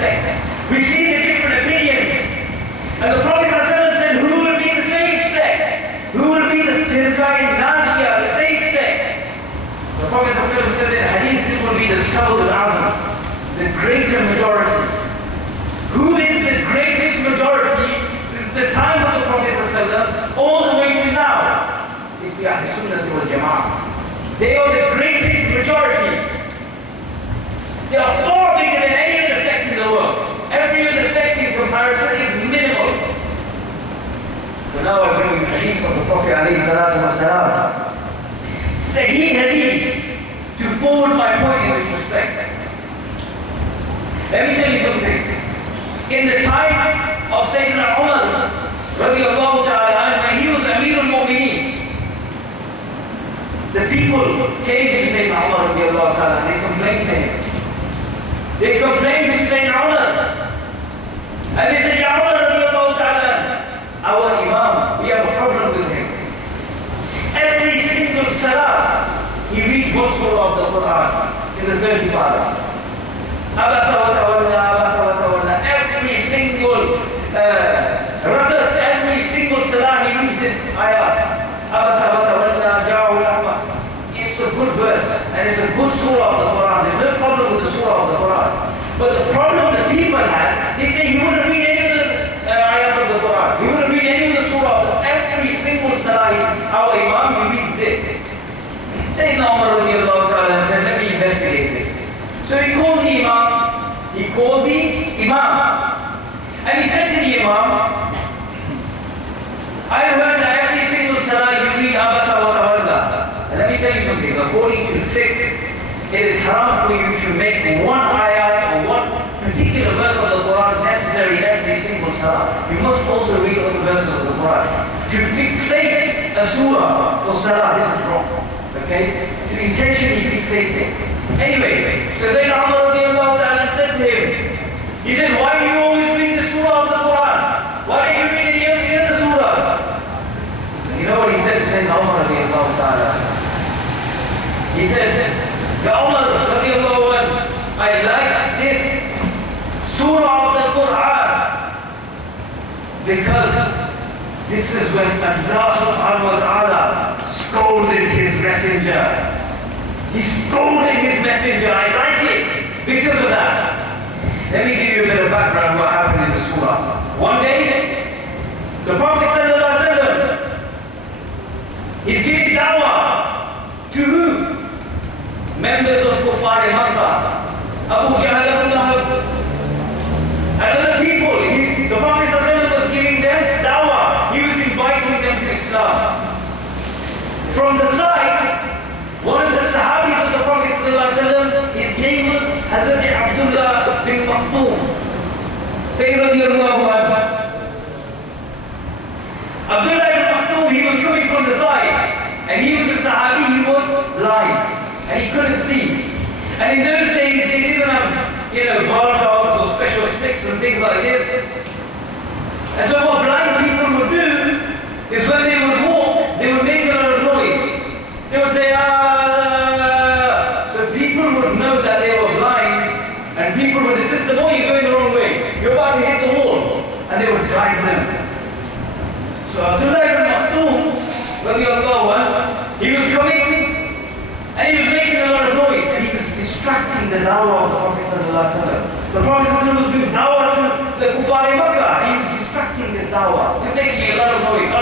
sects. We've seen the different opinions. And the Prophet ﷺ said, who will be the saved sect? Who will be the Najiyah, the saved sect? The Prophet ﷺ said in hadith, this will be the Sabr al-Azam, the greater majority. Who is the greatest majority since the time of the Prophet ﷺ all the way to now? It's the Ahl Sunnah wal Jama'ah. They are the greatest majority. They are far bigger than any other sect in the world. Every other sect in comparison is minimal. So now I bring you hadith from the Prophet ﷺ. Sahih hadith to forward my point in this respect. Let me tell you something. In the time of Sayyidina Umar, radiallahu ta'ala, when he was Amir al-Mu'mineen, the people came to Sayyidina Umar, radiallahu ta'ala, and they complained to him. They complained to Sayyidina Umar. And they said, Ya Umar, radiallahu ta'ala, our Imam, we have a problem with him. Every single salah, he reads one surah of the Quran in the 30th parah. Abasa wa tawalla, abasa wa tawalla. Every single rakat, every single salah, he reads this ayah. Abasa wa tawalla, ja'u al-ahma. It's a good verse, and it's a good surah of the Quran. There's no problem with the surah of the Quran. But the problem the people had, they say he wouldn't read any of the ayat of the Quran. He wouldn't read any of the surah. Every single salah, our Imam, he reads this. Sayyidina Umar radiallahu ta'ala said, let me investigate this. So he called the Imam. He called the Imam. And he said to the Imam, I heard that every single salah you read Abasa wa Tawalla. And let me tell you something. According to fiqh, it is haram for you to make one ayat or one particular verse of the Quran necessary in every single salah. You must also read all the verses of the Quran. To fixate a surah for salah, this is wrong. Okay? To intentionally fixate it. Anyway, so Sayyidina Umar radiallahu ta'ala said to him, he said, why do you always read the surah of the Quran? Why don't you read any of the other surahs? And you know what he said to Sayyidina Umar radiallahu ta'ala? He said, Ya Umar radiallahu anhu, I like this surah of the Quran because this is when Allah subhanahu wa ta'ala scolded his messenger. He scolded his messenger. I like it because of that. Let me give you a bit of background what happened in the surah. One day, the Prophet sallallahu alaihi wasallam is giving da'wah to who? Members of Kuffar Makkah, Abu Jahl, Abu Lahab, and other people. The Prophet sallallahu alaihi wasallam was giving them da'wah. He was inviting them to Islam. From the side, one of the Sahabis of the Prophet ﷺ, his name was Hazrat Abdullah bin Maktoum. Say radiallahu anhu. Abdullah bin Maktoum, he was coming from the side. And he was a Sahabi, he was blind. And he couldn't see. And in those days, they didn't have, guard dogs or special sticks and things like this. And so what blind people would do is when they would walk, they would make a lot of noise. They would say, So people would know that they were blind, and people would assist them, oh, you're going the wrong way. You're about to hit the wall. And they would guide them. So Abdullah ibn Maktoum, radiallahu anhu, he was coming, and he was making a lot of noise, and he was distracting the dawah of the Prophet sallallahu alaihi wasallam. The Prophet sallallahu alaihi wasallam was doing dawah to the Kuffar Makkah. He was distracting this dawah. He was making a lot of noise.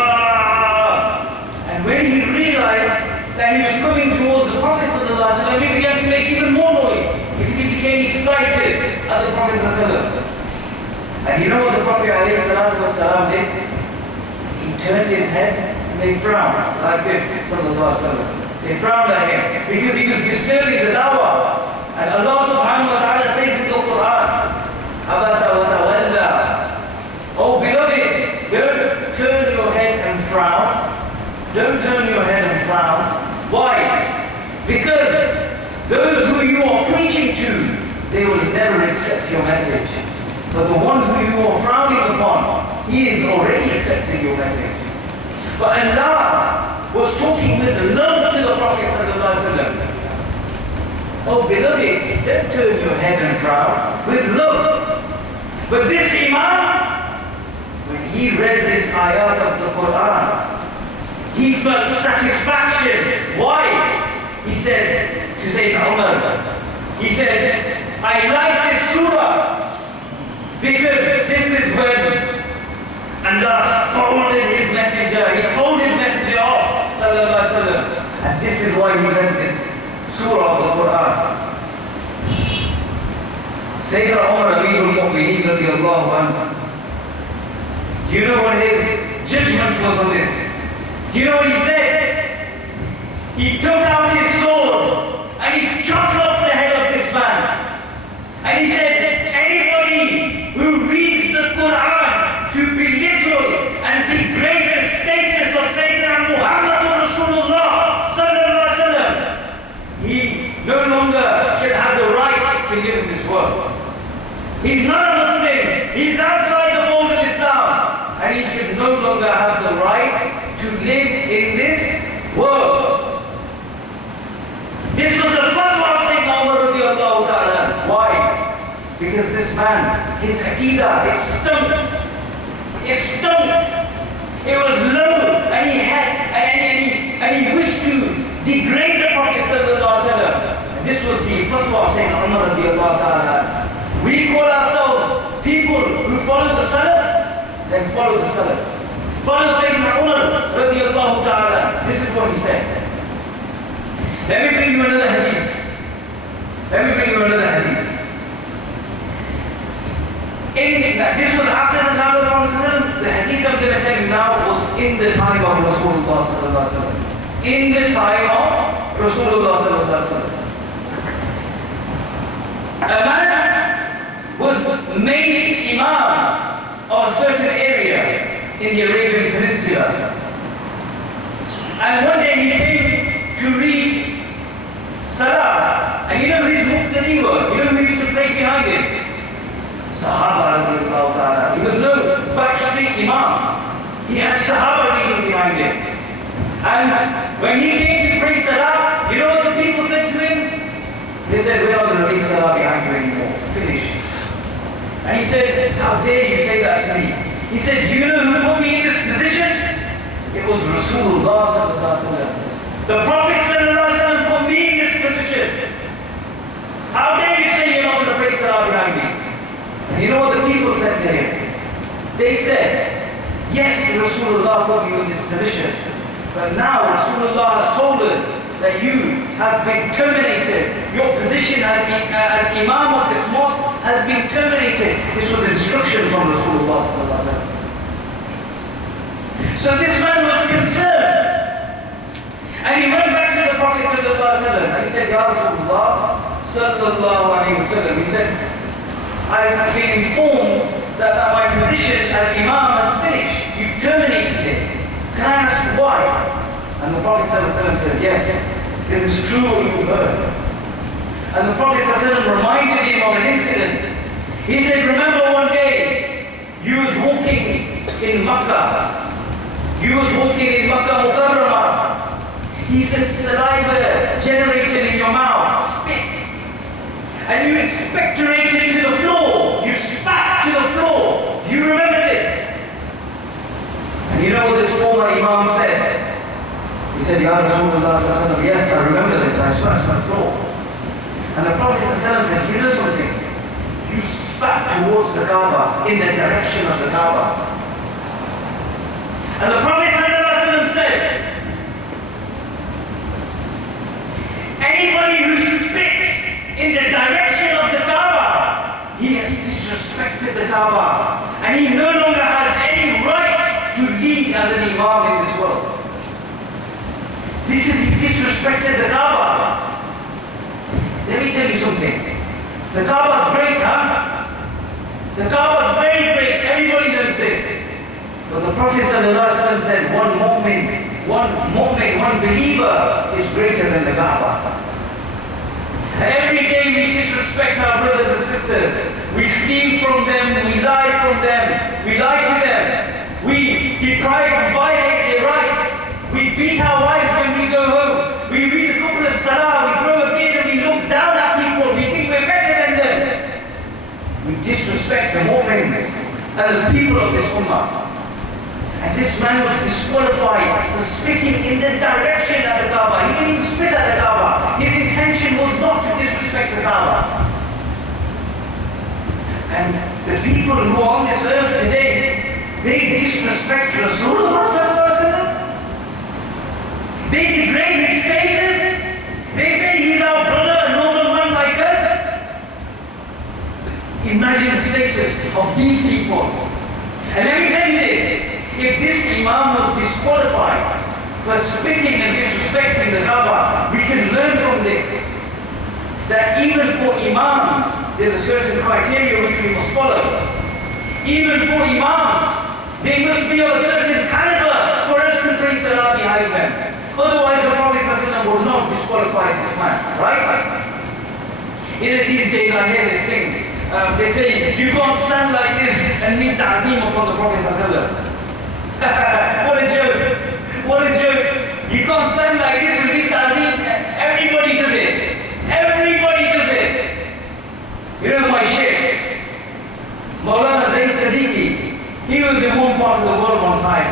And when he realized that he was coming towards the Prophet ﷺ, he began to make even more noise because he became excited at the Prophet ﷺ. And you know what the Prophet ﷺ did? He turned his head and they frowned like this, ﷺ. They frowned at him because he was disturbing the dawah. And Allah subhanahu wa ta'ala says in the Quran, Abasa wa tawalla. Oh beloved, don't turn your head and frown. Don't turn your head and frown. Why? Because those who you are preaching to, they will never accept your message. But the one who you are frowning upon, he is already accepting your message. But Allah was talking with love to the Prophet ﷺ. Oh beloved, don't turn your head and frown. With love. But this Imam, when he read this ayat of the Quran, he felt satisfaction. Why? He said to Sayyidina Umar, he said, I like this surah because this is when Allah scolded his messenger. He told his messenger off, sallallahu alaihi wasallam. And this is why he read this surah of the Quran. Sayyidina Umar Amirul Mu'mineen radiyallahu anhu. Do you know what his judgment was on this? Do you know what he said? He took out his sword and he chopped off the head of this man. And he said, anybody who reads the Quran to belittle and degrade the status of Sayyidina Muhammad Rasulullah sallallahu alaihi wasallam, he no longer should have the right to live in this world. He's not a Muslim. He's outside the fold of Islam. And he should no longer have the right to live in this world. This was the fatwa of Sayyidina Umar radiallahu ta'ala. Why? Because this man, his aqidah, it stunk. It stunk. It was low, and he wished to degrade the Prophet sallallahu alaihi wasallam. This was the fatwa of Sayyidina Umar radiallahu ta'ala. We call ourselves people who follow the Salaf, then follow the Salaf. Follow Sayyidina Umar radiallahu ta'ala. This is what he said. Let me bring you another hadith. This was after the time of the Prophet. The hadith I'm going to tell you now was in the time of Rasulullah. In the time of Rasulullah. A man was made Imam of a certain area in the Arabian Peninsula. And one day he came to read Salah. And you know who his muqtadi were? You know who used to pray behind him? Sahaba radiallahu ta'ala. He was no backstreet Imam. He had Sahaba reading behind him. And when he came to pray Salah, you know what the people said to him? They said, we're not going to read Salah behind you anymore. Finish. And he said, how dare you say that to me? He said, you know who put me in this position? It was Rasulullah sallallahu alaihi wasallam. The Prophet sallallahu alaihi wasallam put me in this position. How dare you say you're not going to pray Salah behind me? And you know what the people said to him? They said, yes, Rasulullah put you in this position. But now Rasulullah has told us that you have been terminated. Your position as Imam of this mosque has been terminated. This was instruction from Rasulullah sallallahu alaihi wasallam. So this man was concerned. And he went back to the Prophet sallallahu alaihi wasallam and he said, Ya Rasulullah sallallahu alaihi wasallam, he said, I have been informed that my position as Imam has finished. You've terminated it. Can I ask why? And the Prophet sallallahu alaihi wasallam said, yes, this is true what you heard. And the Prophet sallallahu alaihi wasallam reminded him of an incident. He said, remember one day, you was walking in Makkah. You was walking in Makkah Mukarramah. He said, saliva generated in your mouth, spit. And you expectorated to the floor. You spat to the floor. Do you remember this? And you know what this former Imam said? He said, Ya Rasulullah, yes, I remember this. I spat to the floor. And the Prophet said, you know something? You spat towards the Kaaba, in the direction of the Kaaba. And the Prophet said, anybody who spits in the direction of the Kaaba, he has disrespected the Kaaba. And he no longer has any right to lead as an Imam in this world. Because he disrespected the Kaaba. Let me tell you something. The Kaaba is great, huh? The Kaaba is very great. Everybody knows this. But the Prophet ﷺ said, one believer is greater than the Kaaba. And every day we disrespect our brothers and sisters. We steal from them, we lie from them, we lie to them. We deprive and violate their rights. We beat our wives when we go home. We read a couple of salah, we grow a beard and we look down at people. We think we're better than them. We disrespect the mu'min. and the people of this ummah. And this man was disqualified for spitting in the direction at the Kaaba. He didn't even spit at the Kaaba. His intention was not to disrespect the Kaaba. And the people who are on this earth today, they disrespect Rasulullah sallallahu alaihi wasallam. They degrade his status. They say he's our brother, a normal one like us. Imagine the status of these people. And let me tell you this. If this Imam was disqualified for spitting and disrespecting the Kaaba, we can learn from this that even for Imams, there's a certain criteria which we must follow. Even for Imams, they must be of a certain caliber for us to pray salah behind them. Otherwise, the Prophet ﷺ will not disqualify this man, right? These days I hear this thing. They say, you can't stand like this and read ta'zeem upon the Prophet ﷺ. What a joke! What a joke! You can't stand like this and read ta'zeem. Everybody does it. Everybody does it. You know my Shaykh, Maulana Zayn Siddiqui, he was in one part of the world one time,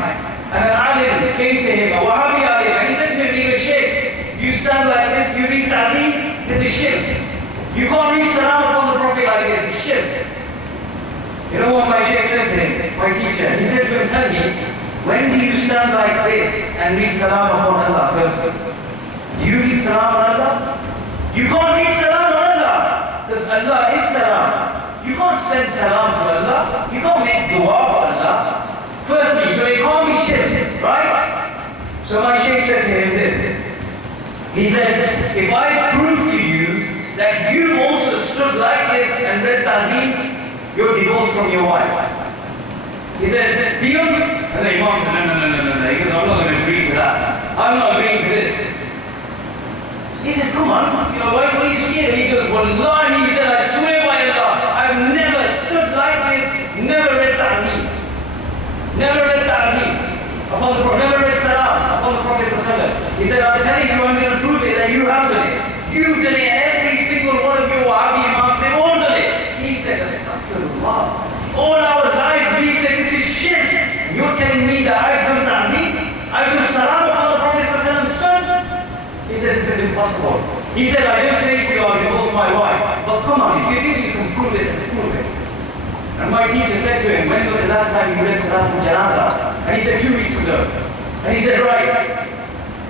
and an alim came to him, a Wahhabi alim, and he said to him, you're a Shaykh, you stand like this, you read ta'zeem, this is shirk. You can't read salam upon the Prophet like this, it's shirk. You know what my Shaykh said to him, my teacher? He said to him, tell me, when do you stand like this and read salam upon Allah first? Do you read salam on Allah? You can't read salam on Allah, because Allah is salam. You can't send salam to Allah. You can't make dua for Allah. Firstly, so it can't be shirk, right? So my Shaykh said to him this. He said, if I prove to you that you also stood like this and read ta'zeem, you're divorced from your wife. He said, Dieren? And the Imam said, no. He goes, I'm not going to agree to that. I'm not agreeing to this. He said, come on, why are you scared? He goes, Wallahi, he said, I swear by Allah, I've never stood like this, never read ta'zeem. Never read ta'zeem upon the Prophet, never read salam upon the Prophet ﷺ. He said, I'm telling you, I'm going to prove it that you have done it. You've done it, every single one of your Wahhabi Imams, they've all done it. He said, astaghfirullah. All our lives we said this is shirk. You're telling me that I've done ta'zeem? I've done salam upon the Prophet ﷺ stood? He said, this is impossible. He said, I don't say to you, I'll divorce my wife. But come on, if you think you can prove it, prove it. And my teacher said to him, when was the last time you read salat from janazah? And he said, 2 weeks ago. And he said, right.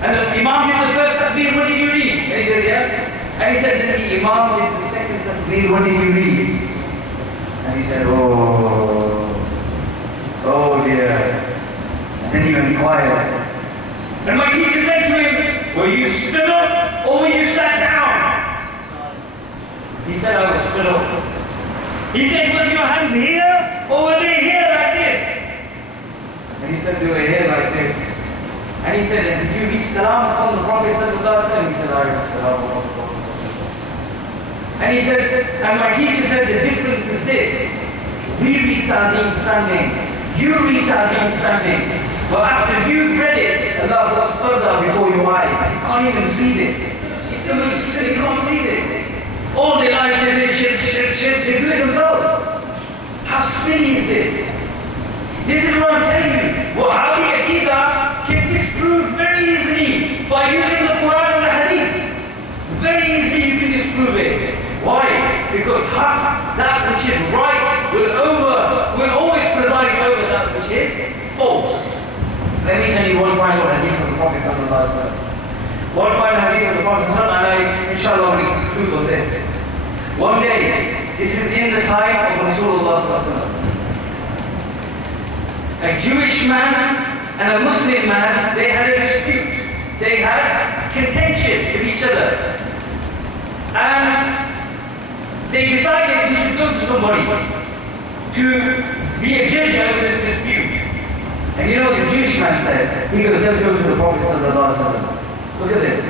And the Imam did the first takbir, what did you read? And he said, yeah. And he said, then the Imam did the second takbir, what did you read? And he said, oh dear. And then he went quiet. And my teacher said to him, were you stood up or were you sat down? He said, I was stood up. He said, was your hands here or were they here like this? And he said, they were here like this. And he said, did you read salam upon the Prophet sallallahu alaihi wasallam? He said, I read salam upon the Prophet sallallahu alaihi wasallam. And he said, and my teacher said, the difference is this. We read ta'zeem standing. You read ta'zeem standing. But after you've read it, Allah goes further before your eyes. You can't even see this. It's the most silly, you can't see this. All their life they say shirk, they do it themselves. How silly is this? This is what I'm telling you. Wahhabi Aqidah can disprove very easily by using the Quran and the Hadith. Very easily you can disprove it. Why? Because that which is right will always preside over that which is false. Let me tell you one final hadith of the Prophet sallallahu alaihi wasallam. One final hadith of the Prophet sallallahu alaihi wasallam, and I inshallah will conclude on this. One day, this is in the time of Rasulullah sallallahu alaihi wasallam. A Jewish man and a Muslim man, they had a dispute. They had contention with each other. And they decided we should go to somebody to be a judge over this dispute. And you know what the Jewish man said? He goes, let's go to the Prophet sallallahu alaihi wasallam. Look at this.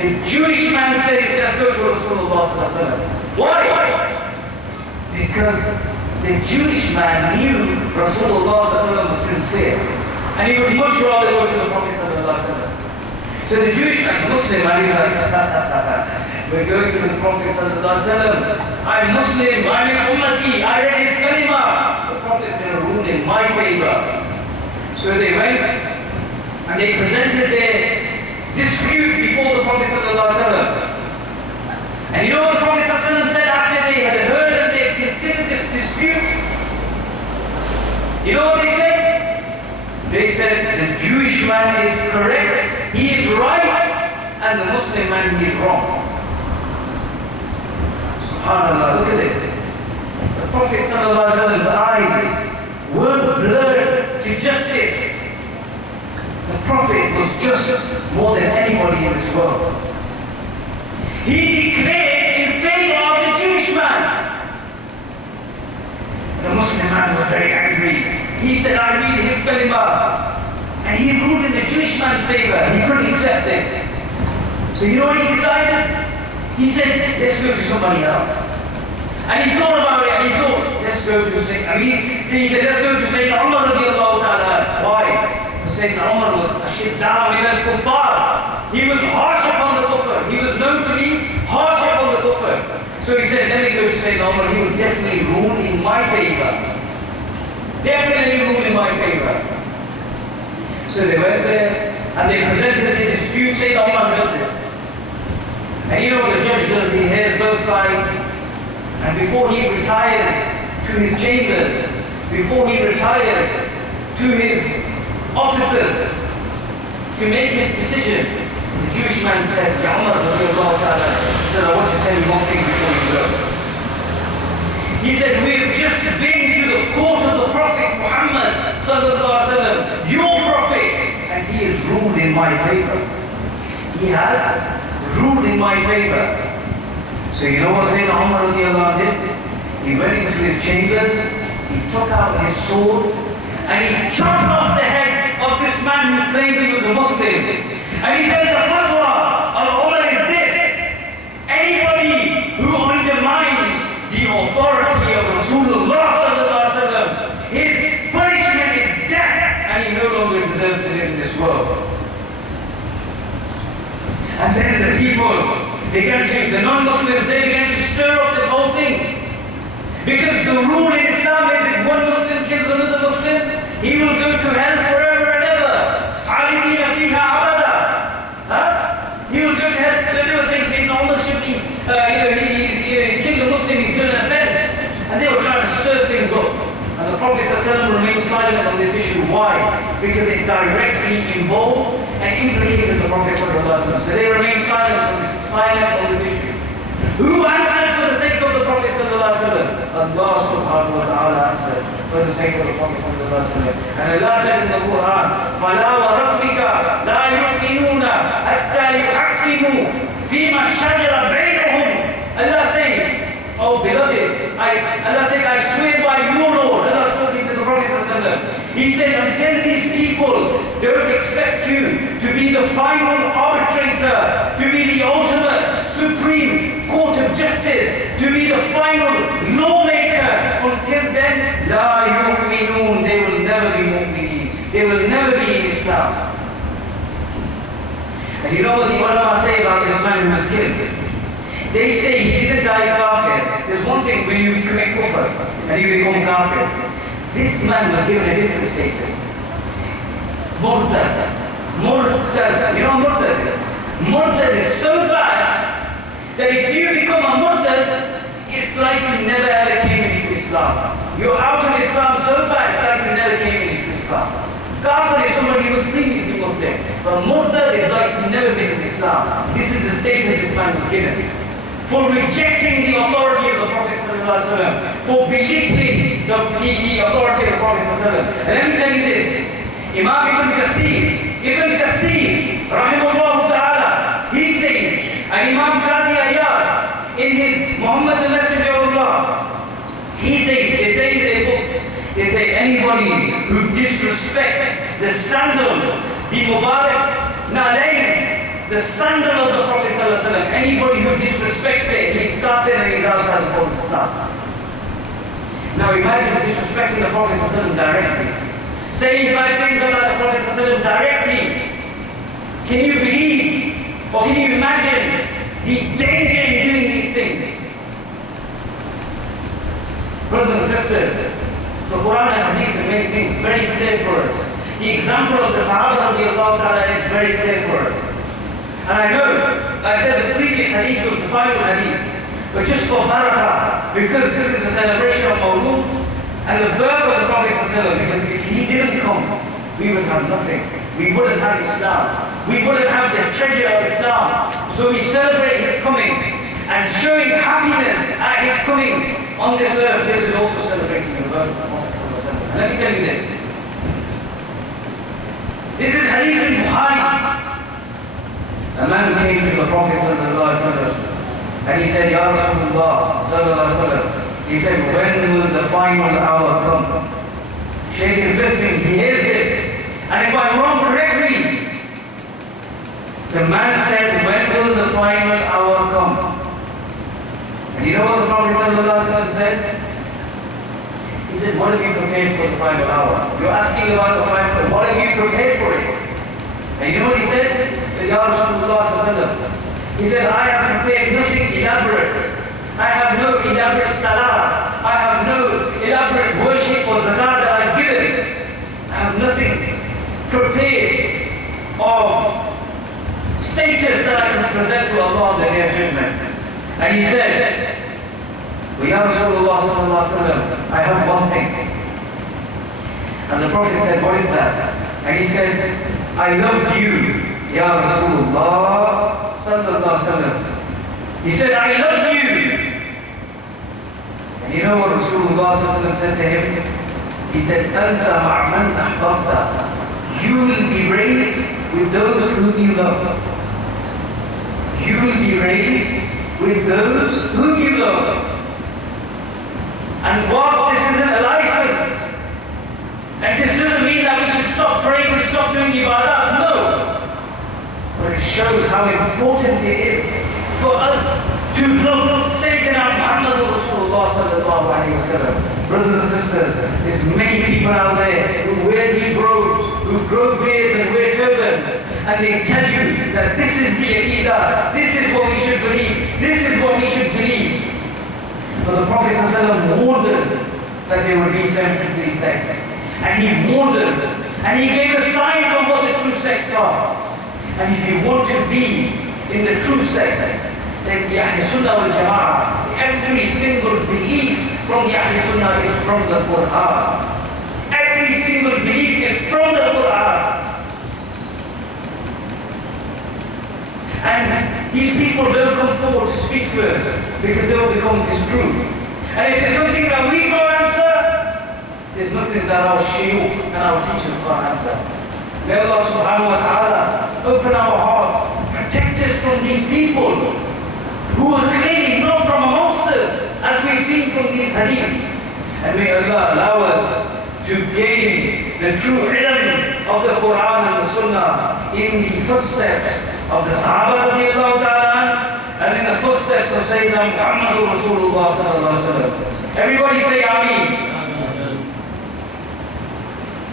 The Jewish man said, let's go to Rasulullah sallallahu alaihi wasallam. Why? Because the Jewish man knew Rasulullah sallallahu alaihi wasallam was sincere. And he would much rather go to the Prophet sallallahu alaihi wasallam. So the Jewish man, the Muslim man, he's like, we're going to the Prophet ﷺ. I'm Muslim, I'm in Ummati, I read his kalima. The Prophet is going to rule in my favor. So they went and they presented their dispute before the Prophet ﷺ. And you know what the Prophet ﷺ said after they had heard and they had considered this dispute? You know what they said? They said the Jewish man is correct, he is right, and the Muslim man he is wrong. SubhanAllah, look at this. The Prophet ﷺ's eyes weren't blurred to justice. The Prophet was just more than anybody in this world. He declared in favor of the Jewish man. The Muslim man was very angry. He said, I read his kalima. And he ruled in the Jewish man's favor. He couldn't accept this. So you know what he decided? He said, let's go to somebody else. And he thought about it and he thought, let's go to Sayyidina. He said, let's go to Sayyidina Umar radiallahu ta'ala. Why? Because Sayyidina Umar was ashidda min al-kuffar. He was harsh upon the kuffar. He was known to be harsh upon the kuffar. So he said, let me go to Sayyidina Umar. He will definitely rule in my favor. Definitely rule in my favor. So they went there and they presented the dispute. Sayyidina Umar heard this. And you know what the judge does? He hears both sides. And before he retires to his chambers, before he retires to his officers to make his decision, the Jewish man said, Ya Umar, said, I want to tell you one thing before you go. He said, we've just been to the court of the Prophet Muhammad sallallahu alaihi wasallam, your Prophet, and he has ruled in my favor. He has ruled in my favor. So you know what Sayyidina Umar radiallahu did? He went into his chambers, he took out his sword, and he chopped off the head of this man who claimed he was a Muslim. And he said, the fatwa of Umar is this: anybody who undermines the authority of Rasulullah sallallahu alaihi wasallam, his punishment is death, and he no longer deserves to live in this world. And then the people, the non-Muslims, they began to stir up this whole thing. Because the rule in Islam is if one Muslim kills another Muslim, he will go to hell forever and ever. Khalidina fiha abada. He will go to hell. So they were saying Sayyidina Umar should be, he's killed a Muslim, he's done an offense. And they were trying to stir things up. And the Prophet ﷺ remained silent on this issue. Why? Because it directly involved and implicated the Prophet ﷺ. So they remained silent on this issue. Who answered for the sake of the Prophet ﷺ? Allah subhanahu wa ta'ala answered for the sake of the Prophet ﷺ. And Allah said in the Quran, فَلَا وَرَبِّكَ لَا يُؤْمِنُونَ حَتَّى يُحَكِّمُوا فِيمَا الشَّجَرَ بَيْنَهُمْ. Allah says, oh beloved, Allah said, I swear by your Lord. Allah was talking to the Prophet ﷺ. He said, until these people don't accept you to be the final arbitrator, to be the ultimate supreme court of justice, to be the final lawmaker, until then, la yu'minun, they will never be mu'mineen. They will never be in Islam. And you know what the ulama say about this man who was killed? They say he didn't die kafir. There's one thing when you commit kufr and you become kafir. This man was given a different status. Murtad. Murtad. You know what murtad is? Murtad is so bad that if you become a murtad, it's like you never ever came into Islam. You're out of Islam so bad, it's like you never came into Islam. Kafir is somebody who was previously Muslim. But murtad is like you've never been in Islam. This is the status this man was given. For rejecting the authority of the Prophet ﷺ, for belittling the authority of the Prophet ﷺ. And let me tell you this, Imam Ibn Kathir, rahimahullah ta'ala, he says, and Imam Qadi Ayaz, in his Muhammad the Messenger of Allah, he says, they say in their books, they say anybody who disrespects the sandal, the Mubarak Nalayn, the sandal of the Prophet ﷺ, anybody who disrespects it, he's kafir and he's outside the fold of Islam. Now imagine disrespecting the Prophet ﷺ directly. Saying bad things about the Prophet ﷺ directly. Can you believe or can you imagine the danger Brothers and sisters, the Quran and Hadith have made things very clear for us. The example of the Sahaba radiallahu ta'ala is very clear for us. And I know, I said the previous Hadith was the final Hadith, but just for barakah, because this is the celebration of Mawlud and the birth of the Prophet ﷺ, because if he didn't come, we would have nothing. We wouldn't have Islam. We wouldn't have the treasure of Islam. So we celebrate his coming and showing happiness at his coming on this earth. This is also celebrating the birth of the Prophet ﷺ. And let me tell you this. This is Hadith in Bukhari. A man came to the Prophet ﷺ and he said, Ya Rasulullah ﷺ, he said, when will the final hour come? Shaykh is listening, he hears this. And if I'm wrong, correct me. The man said, when will the final hour come? And you know what the Prophet ﷺ said? He said, what have you prepared for the final hour? You're asking about the final hour. What have you prepared for it? And you know what he said? He said, Ya Rasulullah ﷺ. He said, I have prepared nothing elaborate. I have no elaborate salah. I have no elaborate worship or zakah that I've given. I have nothing prepared of status that I can present to Allah on the day of judgment. And he said, well, Ya Rasulullah sallallahu alaihi wasallam, I have one thing. And the Prophet said, what is that? And he said, I love you, Ya Rasulullah sallallahu alaihi wasallam. He said, I love you. And you know what Rasulullah sallallahu alaihi wasallam said to him? He said, Anta ma'man ahbabta. You will be raised with those whom you love. You will be raised with those whom you love. And whilst this isn't a license, and this doesn't mean that we should stop praying and stop doing ibadah, no. But it shows how important it is for us to love Sayyidina Muhammad Rasulullah sallallahu alayhi wa sallam. Brothers and sisters, there's many people out there who wear these robes, who grow beards and wear turbans, and they tell you that this is the Aqidah, this is what we should believe, this is what we should believe. But the Prophet ﷺ warned us that there would be 73 sects. And he warned us, and he gave us signs on what the true sects are. And if you want to be in the true sect, then the Ahl Sunnah wal Jama'ah, every single belief from the Ahl Sunnah is from the Quran. Every single belief is from the Quran. And these people don't come forward to speak to us because they will become disproved. And if there's something that we can't answer, there's nothing that our Shaykh and our teachers can't answer. May Allah subhanahu wa ta'ala open our hearts, protect us from these people who are clearly not from amongst us, as we've seen from these hadiths. And may Allah allow us to gain the true ilm of the Quran and the Sunnah in the footsteps of the Sahaba radiallahu ta'ala and in the footsteps of Sayyidina Muhammad Rasulullah sallallahu alaihi wasallam. Everybody say Ameen.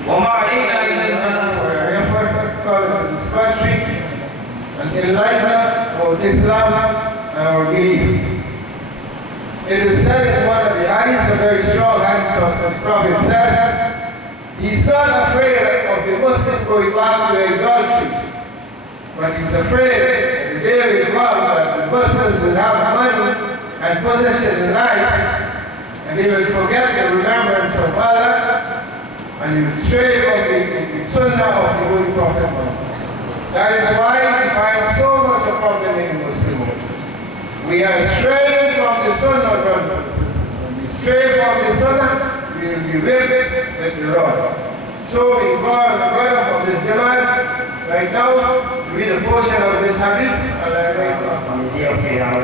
وَمَا عَلَيْنَا إِلَّا الْبَلَاغُ. For your effort to this country and enlighten us of Islam and our belief. It is said in one of the hadiths, the very strong hadiths of the Prophet said, he's not afraid of the Muslims going back to idolatry, but he's afraid that the day will come that the Muslims will have money and possessions in life, and they will forget the remembrance of Allah, and you stray from the Sunnah of the Holy Prophet Muhammad. That is why we find so much of problem in the Muslim world. We are straying from the Sunnah, brothers and sisters. When we stray from the Sunnah, we will be whipped with the rod. So we call the brother of this Jamaat right now to read a portion of this hadith. Okay, our